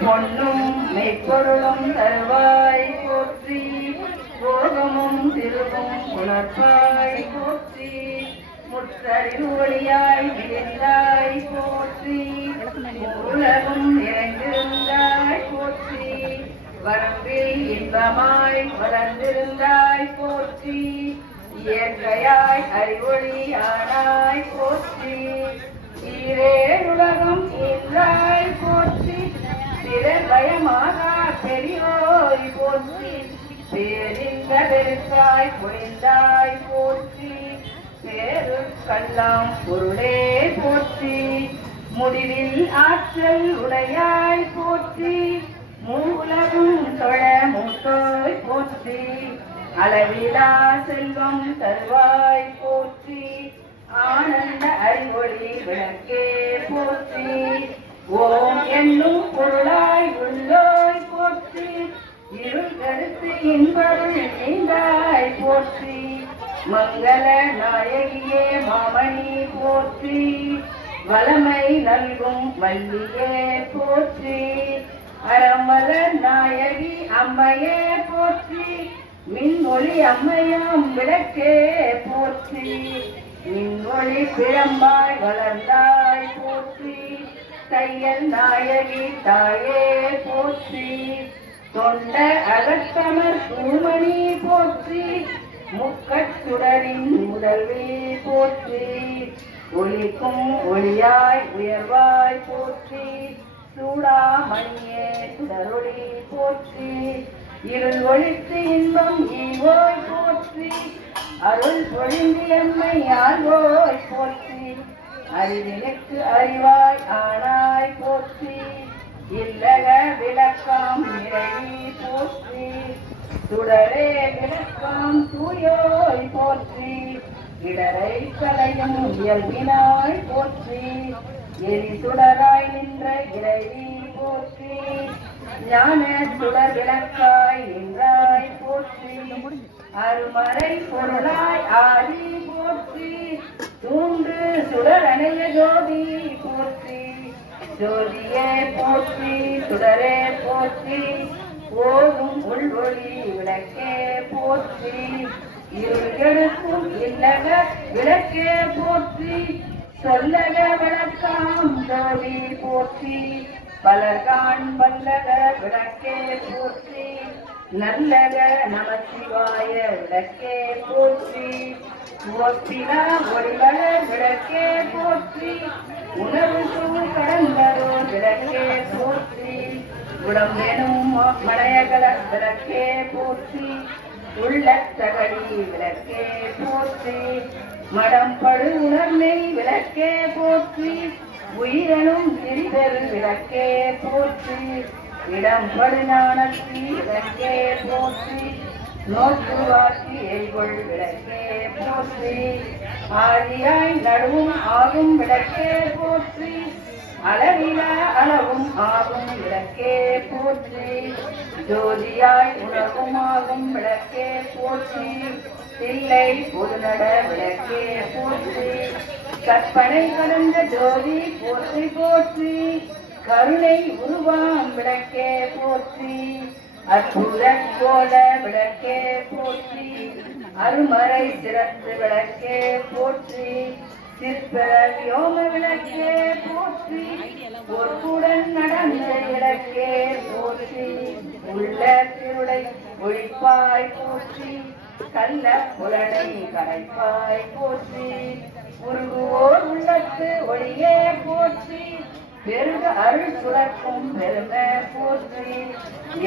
பொன்னும் மெய்ப்பொருளும் தருவாய் போற்றி, போகமும் திருவும் உணர்வாய் போற்றி, முற்றறிவு ஒளியாய் விரிந்தாய் போற்றி, உலகும் நிறைந்திருந்தாய் போற்றி, வரம்பில் இன்பமாய் வளர்ந்திருந்தாய் போற்றி, இயற்கையாய் அறிவொளியானாய் போற்றி, ஈரேழுலகம் ஈன்றாய் போற்றி, திறபயமாக பெரியோய் போற்றி, பேரிந்த பெருக்காய் பொழிந்தாய் போற்றி, பேரு கல்லாம் பொருளே போற்றி, முடிவில் ஆற்றல் உடையாய் போற்றி, மூலகும் தொழ மூத்தோய் போற்றி, அளவிலா செல்வம் தருவாய் போற்றி, ஆனந்த அறிவொளி விளக்கே போற்றி, ஓம் என்னும் பொருளாய் உள்ளோய் போற்றி, இருள் கருத்து இன்பருள் நீங்காய் போற்றி, மங்கள நாயகியே மாமணி போற்றி, வளமை நல்கும் வள்ளியே போற்றி, அறமலர் நாயகி அம்மையே போற்றி, மின்மொழி அம்மையாம் விளக்கே போற்றி, மின்மொழி பிழம்பாய் வளர்ந்தாய் போற்றி, தையல் நாயகி தாயே போற்றி, தொண்ட அகத்தமர் தூமணி போற்றி, முக்கச்சுடரின் முதல்வி போற்றி, ஒளிக்கும் ஒளியாய் உயர்வாய் போற்றி, சூடாமணியே சுடரொளி போற்றி, இருள் ஒழித்து இன்பம் ஈவோய் போற்றி, அருள் பொழிந்தியம்மை ஆழ்வோய் போற்றி, அறிவினுக்கு அறிவாய் ஆனாய் போற்றி, இல்லக விளக்கம் நிறைவி போற்றி, சுடரே விளக்கம் தூயோய் போற்றி, இடரை கலையும் இயல்பினாய் போற்றி, எரி சுடராய் நின்ற இறைவி போற்றி, ஞான சுடர் விளக்காய் நின்றாய் போற்றி, அருமறை பொருளாய் ஆதி போற்றி, தூண்டு சுடர் அணைய ஜோதி போற்றி, ஜோதியே போற்றி, சுடரே போற்றி, ஓடும் உள்வொளி விளக்கே போற்றி, இருள் எடுக்கும் இல்லக விளக்கே போற்றி, சொல்லக விளக்காம் ஜோதி போற்றி, பலர்கான் வல்லக விளக்கே போற்றி, நல்லக நமசிவாய விளக்கே போற்றி, போற்றினா ஒளிவள விளக்கே போற்றி, உணவு கடந்தரோ விளக்கே போற்றி, உடம்பெனும் மலையகல விளக்கே போற்றி, உள்ளத்தகடி விளக்கே போற்றி, மடம் படு உணர்மை விளக்கே போற்றி, உயிரனும் திரிதல் விளக்கே போற்றி, இடம்படு ஞானத்தி விளக்கே போற்றி, நோக்குவாக்கி எய்கொள் விளக்கே போற்றி, ஆதியாய் நடுவும் ஆகும் விளக்கே போற்றி, அளவில அளவும் ஆகும் விளக்கே போற்றி, ஜோதியாய் உணவும் ஆகும் விளக்கே போற்றி, தில்லை பொதுநட விளக்கே போற்றி, கற்பனை கடந்த ஜோதி போற்றி போற்றி, கருணை உருவாம் விளக்கே போற்றி, அற்புத கோல விளக்கே போற்றி, அருமறை சிறப்பு விளக்கே போற்றி, சிற்பர வியோம விளக்கே போற்றி, பொறுப்புடன் நடந்த விளக்கே போற்றி, உள்ள திருளை ஒழிப்பாய் போற்றி, கள்ள புலனை கரைப்பாய் போற்றி, உருகுவோர் உள்ளத்து ஒளியே போற்றி, பெருக அருள் சுரக்கும் பெருமை போற்றி,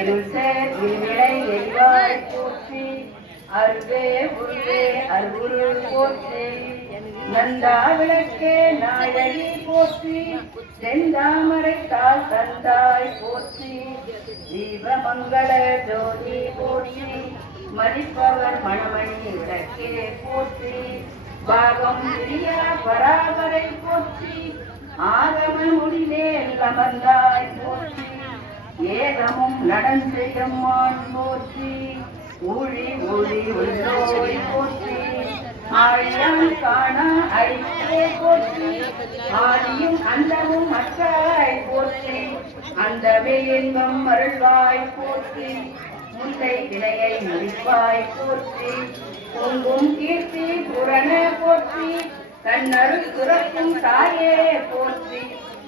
இருள் சேர் இருவினை எரிவாய் போற்றி, அருவே உருவே அருள் போற்றி, நந்தா விளக்கே நாயகி போற்றி, செந்தாமரை தாள் தந்தாய் போற்றி, தீபமங்கள ஜோதி போற்றி, மதிப்பவர் மணமணி விளக்கே போற்றி, பாகம் பிரியா பராபரை போற்றி, ஆகம முடிவேல் அமர்ந்தாய் போற்றி, ஏகமும் நடந்தெய்யம்மான் போற்றி, ஊழி ஊழி உள்ளோய் போற்றி, ஆழியம் காணா அடிப்பே போற்றி ஆதியும் அந்தமும் மற்றாய் போற்றி அந்தமே இன்பம் அருள்வாய் போற்றி முந்தை வினையை முடிப்பாய் போற்றி பொங்கும் கீர்த்தி புரண போற்றி தன்னருள் சுரக்கும் தாயே போற்றி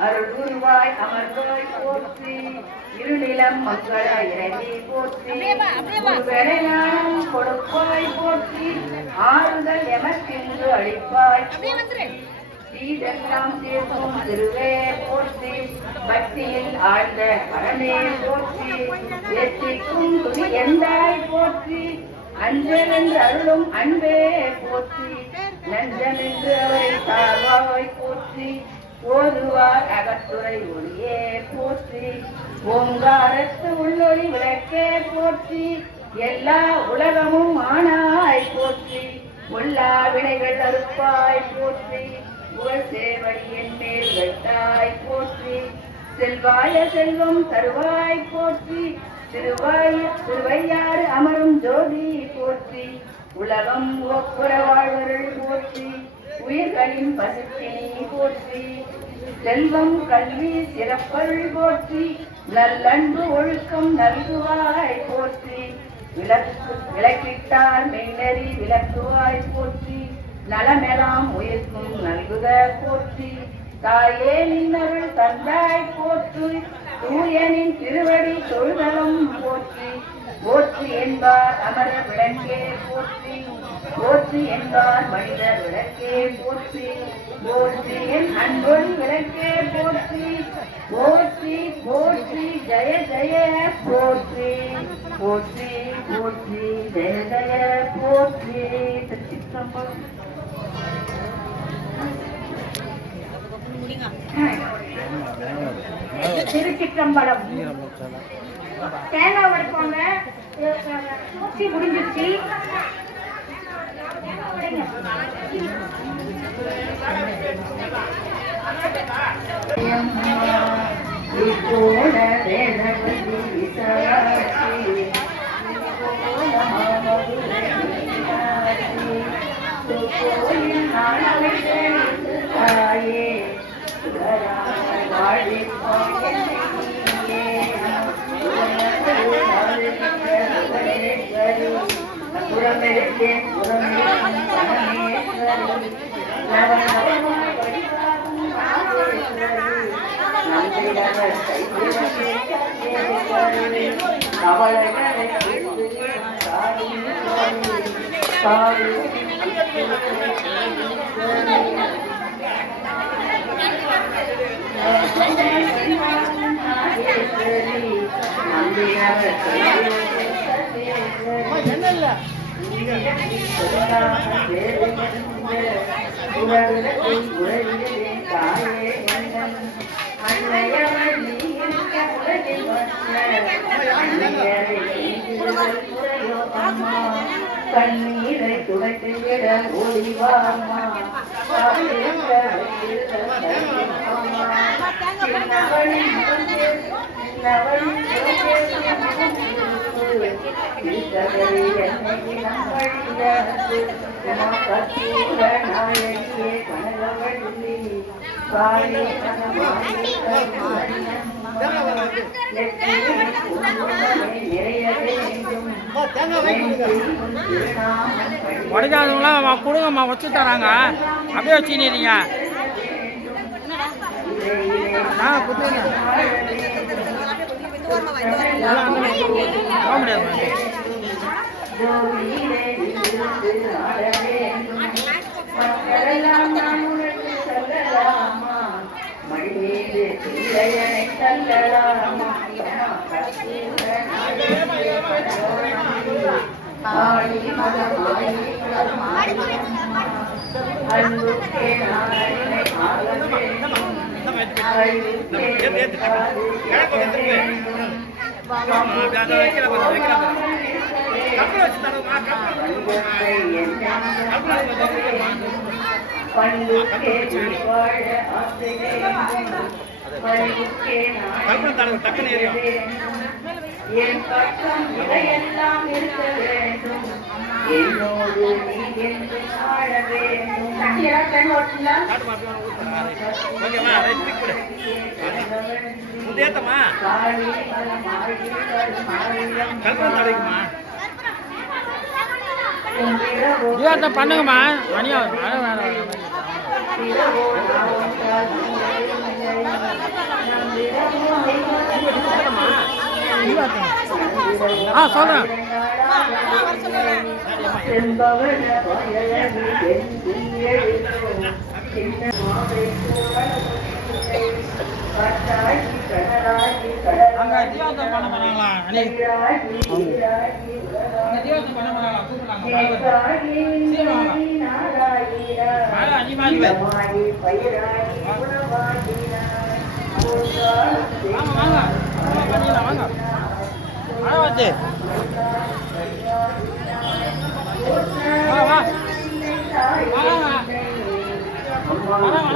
அருள் குருவாய் அமர்வாய் போற்றி இருநிலம் மக்களை இறங்கி போற்றி ஞானம் கொடுப்பாய் போற்றி ஆறுதல் எமக்கென்று அளிப்பாய் தீதெல்லாம் தீர்க்கும் திருவே போற்றி பக்தியில் ஆழ்ந்த பரமே போற்றி எத்திக்கும் துணி எந்தாய் போற்றி அஞ்சல் என்று அருளும் அன்பே போற்றி நஞ்சம் என்று அவரை தாழ்வாய் போற்றி ஓதுவார் அகத்துறை ஒளியே போற்றி ஓங்காரத்து உள்ளொளி விளக்கே போற்றி எல்லா உலகமும் ஆனாய் போற்றி உள்ளா வினைகள் அறுப்பாய் போற்றி புகழ் சேவடி என் மேல் வைத்தாய் போற்றி செல்வாய செல்வம் தருவாய் போற்றி திருவையாறு அமரும் ஜோதி போற்றி உலகம் ஒப்புற வாழ்வர்கள் போற்றி உயிர்களின் பசுப்பினை போற்றி செல்வம் கல்வி சிறப்பல் போற்றி நல்லன்பு ஒழுக்கம் நல்குவாய் போற்றி விளக்கிட்டார் மெய்நெறி விளக்குவாய் போற்றி நலமெல்லாம் உயிர்க்கும் நல்குத போற்றி தாயே நின்னருள் தந்தாய் போற்றி தூயனின் திருவடி தொழுதலும் போற்றி போற்றி என்பார் அமர விளக்கே போற்றி போற்றி என்பார் மனித விளக்கே போற்றி போற்றி என் அன்பொழி விளக்கே போற்றி போற்றி போற்றி ஜெய ஜெய போற்றி போற்றி போற்றி ஜெய ஜெய போற்றி திருச்சிற்றம்பலம் தேங்காய் உடைப்பாங்க ஊசி முடிஞ்சிருச்சு கண்ணீரை துடைத்துவிட ஓடிவாமா உடைக்காதவங்களாம் கொடுங்கம்மா வச்சு தராங்க அப்படியே வச்சுக்கிறீங்க போக முடியாது என் பக்கம் இதையெல்லாம் இருக்க வேண்டும் என்னோடு நீ என்று வாழ வேண்டும் தீபாவளி பண்ணுங்கம்மா மணியா மழை வேற சொல்றேன் அங்க தீபாவளி பண்ண போறாங்களா தீபாவளி பண்ண போறாங்களா வாங்க பண்ணிடலாம் வாங்க மழை வச்சு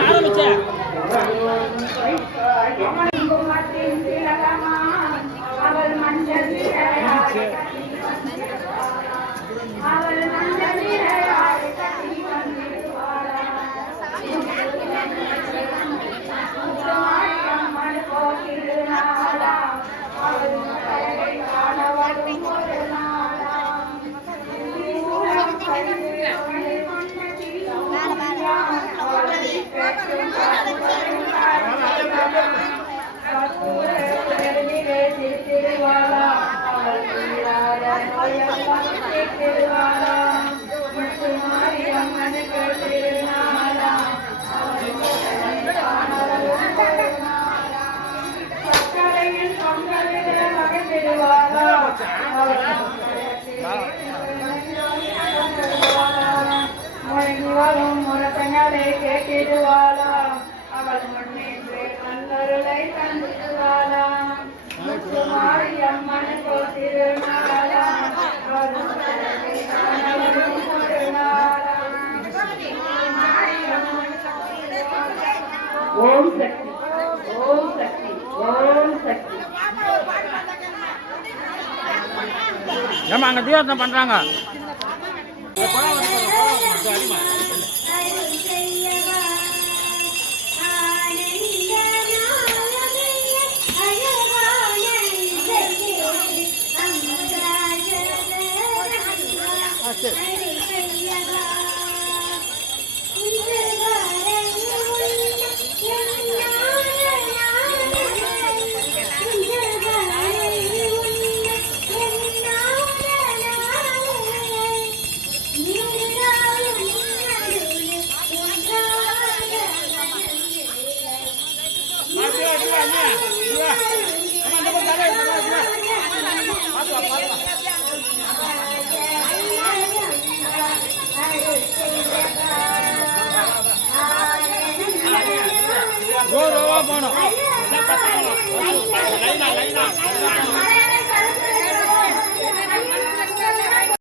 ஆரம்பிச்சேன் அவள் மஞ்சள் முரத்தங்களை கேட்டிடுவாளா அவள் முன்னேற்று நல்லருளை தந்திடுவாளா முத்துமாரி அம்மனுக்கு திருநாளா ஓம் சக்தி ஓம் சக்தி ஓம் சக்தி ஏமா அங்க தீபாவளி பண்றாங்க போனோம்